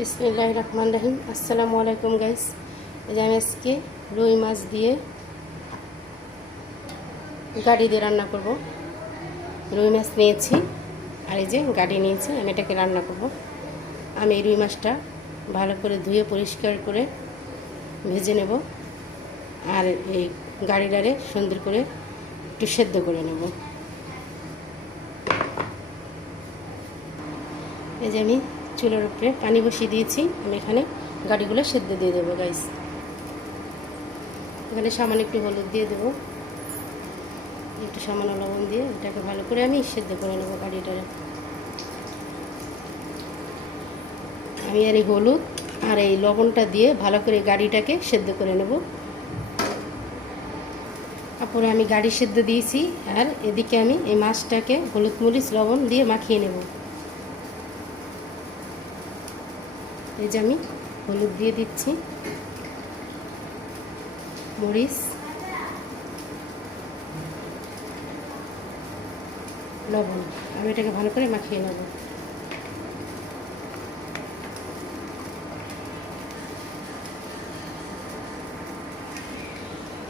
বিসমিল্লাহির রহমানির রহিম। আসসালামু আলাইকুম গাইস। এই যে আমি আজকে রুই মাছ দিয়ে গাড়ি দিয়ে রান্না করব। রুই মাছ নিয়েছি আর এই যে গাড়ি নিয়েছি, আমি এটাকে রান্না করব। আমি এই রুই মাছটা ভালো করে ধুয়ে পরিষ্কার করে ভেজে নেব আর এই গাড়িটারে সুন্দর করে একটু সেদ্ধ করে নেব। এই যে আমি চুলার উপরে পানি বসিয়ে দিয়েছি, আমি এখানে গাড়িগুলো সেদ্ধ দিয়ে দেবো গাইস। এখানে সামান্য একটু হলুদ দিয়ে দেবো, একটু সামান্য লবণ দিয়ে এটাকে ভালো করে আমি সেদ্ধ করে নেবো গাড়িটারে। আমি আর এই হলুদ আর এই লবণটা দিয়ে ভালো করে গাড়িটাকে সেদ্ধ করে নেব। তারপরে আমি গাড়ি সেদ্ধ দিয়েছি আর এদিকে আমি এই মাছটাকে হলুদ মরিচ লবণ দিয়ে মাখিয়ে নেব। এই যে আমি হলুদ দিয়ে দিচ্ছি, মরিচ, লবণ, আমি এটাকে ভালো করে মাখিয়ে নেব।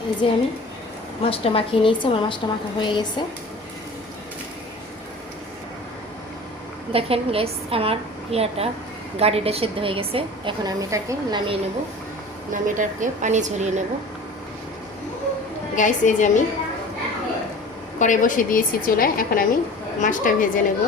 এই যে আমি মাছটা মাখিয়ে নিয়েছি, আমার মাছটা মাখা হয়ে গেছে। দেখেন গ্যাস আমার গাড়িটা সেদ্ধ হয়ে গেছে। এখন আমি এটাকে নামিয়ে নেব, নামিয়ে এটাকে পানি ঝরিয়ে নেব। গ্যাস এই যে আমি কড়াই বসিয়ে দিয়েছি চুলায়, এখন আমি মাছটা ভেজে নেব।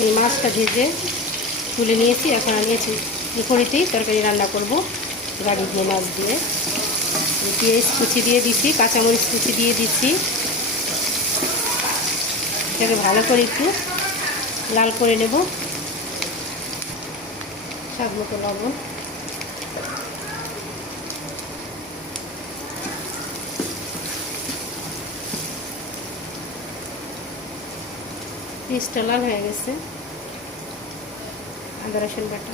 আমি মাছটা ভেজে তুলে নিয়েছি, এখন আমি কড়াইতেই তরকারি রান্না করব। গাড়ি দিয়ে মাছ দিয়ে পেঁয়াজ কুচি দিয়ে দিচ্ছি, কাঁচামরিচ কুচি দিয়ে দিচ্ছি। এটাকে ভালো করে একটু লাল করে নেব, স্বাদ মতো লবণ, পেঁয়াজটা লাল হয়ে গেছে। আদা রসুন বাটা,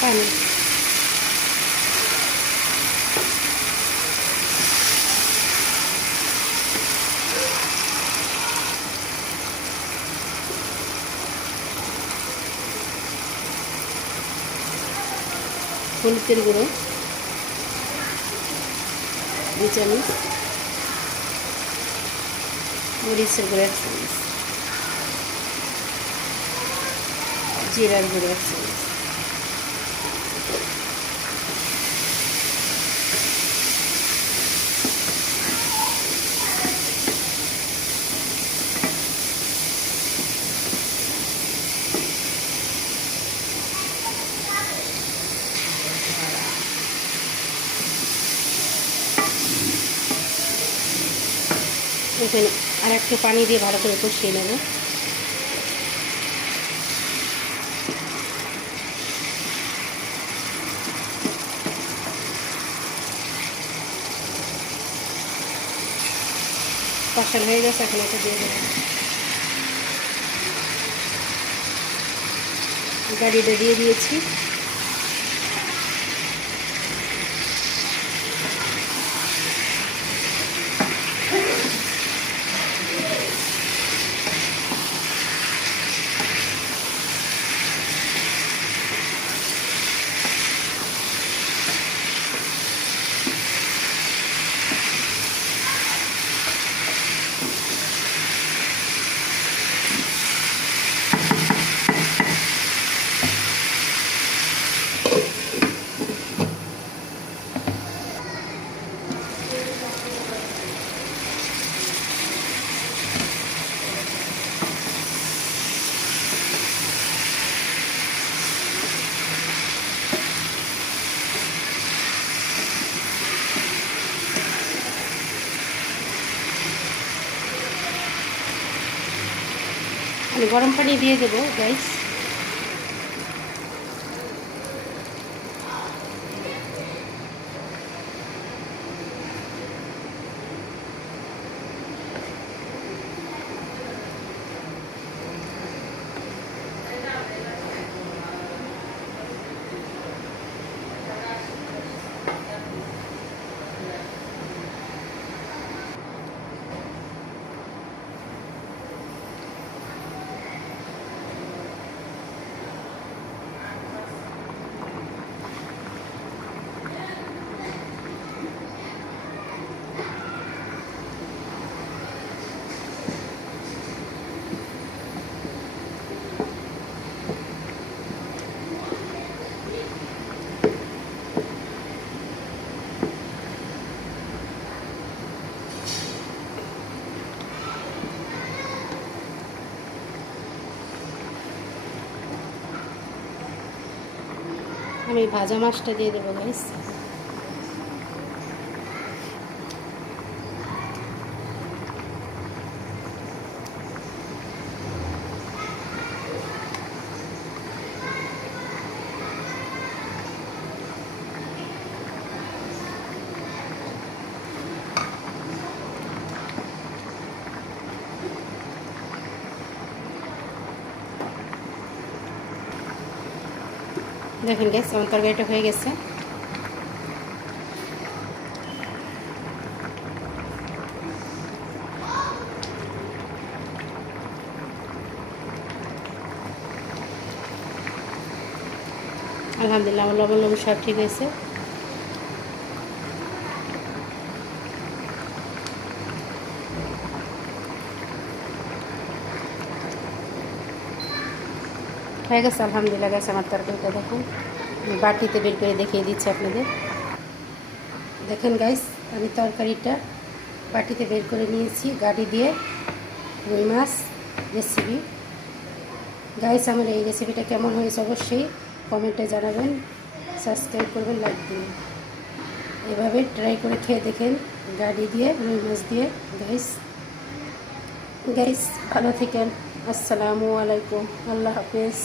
পানি, হলুদের গুঁড়ো 2 চামচ, মরিচের গুঁড়ো 1 চামচ, জিরার গুঁড়ো 1 চামচ। এখানে আর একটু পানি দিয়ে ভালো করে কষিয়ে নেব। কষানো হয়ে গেছে, এখন এটা দিয়ে দেবো। গাড়িটা দিয়ে দিয়েছি। আমি গরম পানি দিয়ে দেবো গাইস। আমি ভাজা মাছটা দিয়ে দেবো গাইস। দেখুন গ্যাস, আমার তরকারিটা হয়ে গেছে। আলহামদুলিল্লাহ, আমার লবণ লবণ সব ঠিক হয়েছে। হয়ে গেছে আলহামদুলিল্লাহ গেছে আমার তরকারিটা। দেখুন বাটিতে বের করে দেখিয়ে দিচ্ছি আপনাদের। দেখেন গাইস, আমি তরকারিটা বাটিতে বের করে নিয়েছি। গাড়ি দিয়ে রুই মাছ রেসিপি। গাইস, আমার এই রেসিপিটা কেমন হয়েছে অবশ্যই কমেন্টে জানাবেন, সাবস্ক্রাইব করবেন, লাইক দিবেন। এভাবে ট্রাই করে খেয়ে দেখেন গাড়ি দিয়ে রুই মাছ দিয়ে। গাইস ভালো থাকেন। আসসালামু আলাইকুম, আল্লাহ হাফেজ।